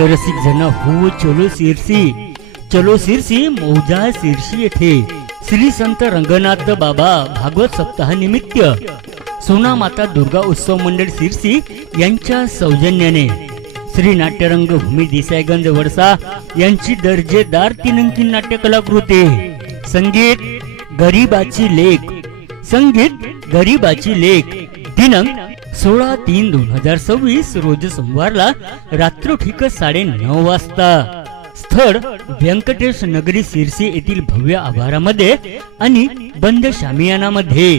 नाट्यरसिक जन हो चलो सिरसी मौजा सिरसी येथे श्री संत रंगनाथ बाबा भागवत सप्ताह निमित्त सोना माता दुर्गा उत्सव मंडळ सिरसी यांच्या सौजन्याने श्री नाट्यरंग भूमी देसाईगंज वडसा यांची दर्जेदार 3 अंकी नाट्य कलाकृती संगीत गरीबाची लेख दिनांक 16/3/2026 रोज सोमवारला रात्र ठीक 9:30 वाजता स्थळ व्यंकटेश नगरी सिरसी येथील भव्य आभारामध्ये आणि बंद शामियानामध्ये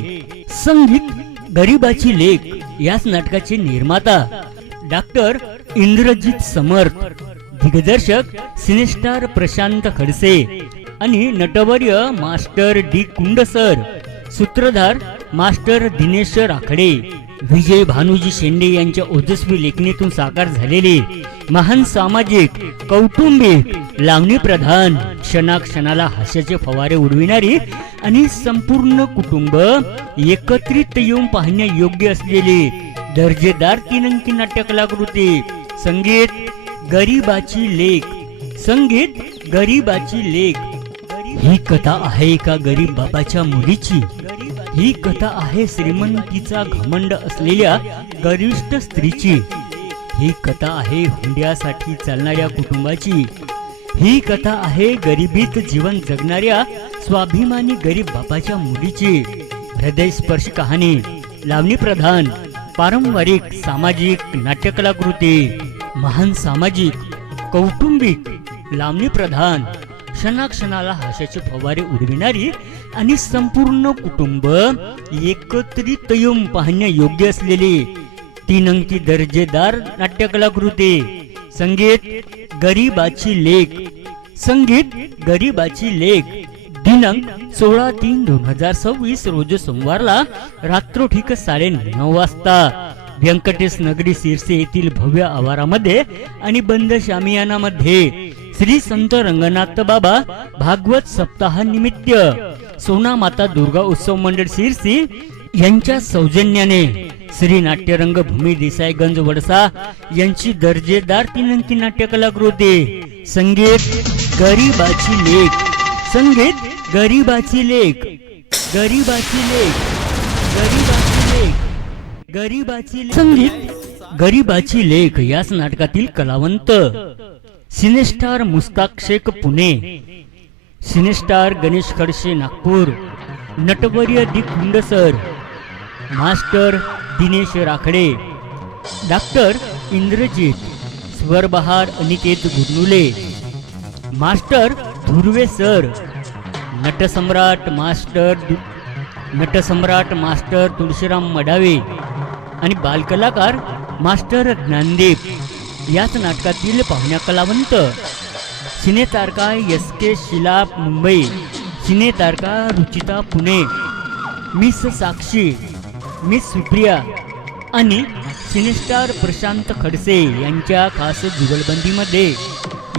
संगीत गरीबाची लेख याच नाटकाचे निर्माता डॉक्टर इंद्रजित समर्थ, दिग्दर्शक सिनेस्टार प्रशांत खडसे आणि नटवर्य मास्टर डी कुंडसर, सूत्रधार मास्टर दिनेश राखडे, विजय भानुजी शेंडे यांच्या ओजस्वी लेखणीतून साकार झालेले महान सामाजिक कौटुंबिक लावणी प्रधान क्षणाक्षणाला हास्याचे फवारे उडविणारी आणि संपूर्ण कुटुंब एकत्रित येऊन पाहण्या योग्य असलेली दर्जेदार 3 अंकी नाट्य कलाकृती संगीत गरीबाची लेख ही कथा आहे एका गरीब बाबाच्या मुलीची. ही कथा आहे श्रीमंतीचा घमंड असलेल्या गरिष्ठ स्त्रीची. ही कथा आहे हुंड्यासाठी चालणाऱ्या कुटुंबाची. ही कथा आहे गरिबीत जीवन जगणाऱ्या स्वाभिमानी गरीब बाबाच्या मुलीची. हृदयस्पर्श कहाणी लावणी प्रधान पारंपरिक सामाजिक नाट्यकलाकृती महान सामाजिक कौटुंबिक लावणी प्रधान क्षणाक्षणाला हास्याचे फवारे उडविणारी आणि संपूर्ण कुटुंब एकत्रित येऊन पाहण्या योग्य असलेली 3 अंकी दर्जेदार नाट्यकलाकृती संगीत गरीबाची लेख दिनांक 16/3/2026 रोज सोमवारला रात्र ठीक 9:30 वाजता व्यंकटेश नगरी सिरसी येथील भव्य आवारामध्ये आणि बंद शामियानामध्ये श्री संत रंगनाथ बाबा भागवत सप्ताह निमित्त सोना माता दुर्गा उत्सव मंडळ सिरसी यांच्या सौजन्याने श्री नाट्यरंग भूमी देसाईगंज वडसा यांची दर्जेदार 3 अंकी नाट्य कलाकृती संगीत गरीबाची लेख संगीत गरीबाची लेख याच नाटकातील कलावंत सिनेस्टार मुस्ताक शेख पुणे, सिनेस्टार गणेश खडसे नागपूर, नटवर्य दी कुंडसर, मास्टर दिनेश राखडे, डॉक्टर इंद्रजित स्वरबहार अनिकेत गुरनुले, मास्टर धुर्वे सर, नटसम्राट मास्टर तुळशीराम मडावे आणि बालकलाकार मास्टर ज्ञानदेव. याच नाटकातील पाहुण्या कलावंत सिनेतारका SK शिला मुंबई, सिनेतारका रुचिता पुणे, मिस साक्षी, मिस सुप्रिया आणि सिनेस्टार प्रशांत खडसे यांच्या खास जुगलबंदीमध्ये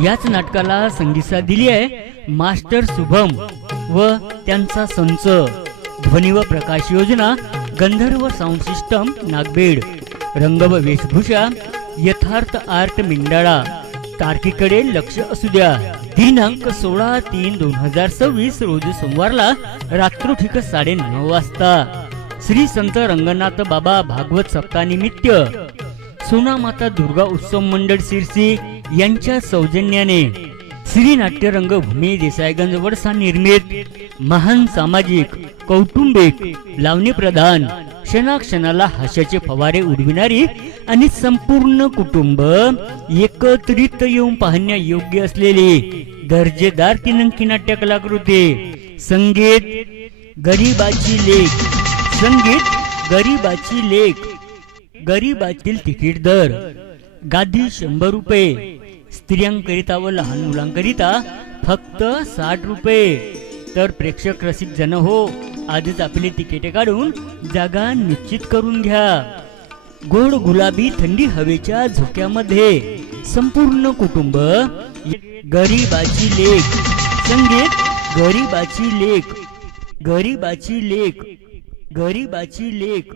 याच नाटकाला संगीत दिली आहे मास्टर शुभम व त्यांचा संच. ध्वनी व प्रकाश योजना गंधर्व साऊंड सिस्टम नागबेड. रंग व वेशभूषा यथार्थ आर्ट मिंडाळा. तारखेकडे लक्ष असू द्या. दिनांक 16/3/2026 रोज सोमवारला रात्र ठीक 9:30 वाजता श्री संत रंगनाथ बाबा भागवत सप्ताहानिमित्त सोना माता दुर्गा उत्सव मंडळ सिरसी यांच्या सौजन्याने श्री नाट्यरंग भूमी देसाईगंज वडसा निर्मित महान सामाजिक कौटुंबिक लावणी प्रधान क्षणाक्षणाला हास्याचे फवारे उडविणारी आणि संपूर्ण कुटुंब एकत्रित येऊन पाहण्या योग्य असलेली दर्जेदार 3 अंकी नाट्य कलाकृती संगीत गरीबाची तिकीट दर गादी 100 रुपये. स्त्रियांकरिता व लहान मुलांकरिता फक्त 60 रुपये. तर प्रेक्षक रसिक जन हो, आजच आपली तिकीटे काढून जागा निश्चित करून घ्या. गोड गुलाबी थंडी हवेच्या झोक्यामध्ये संपूर्ण कुटुंब गरीबाची लेख संगीत गरीबाची लेख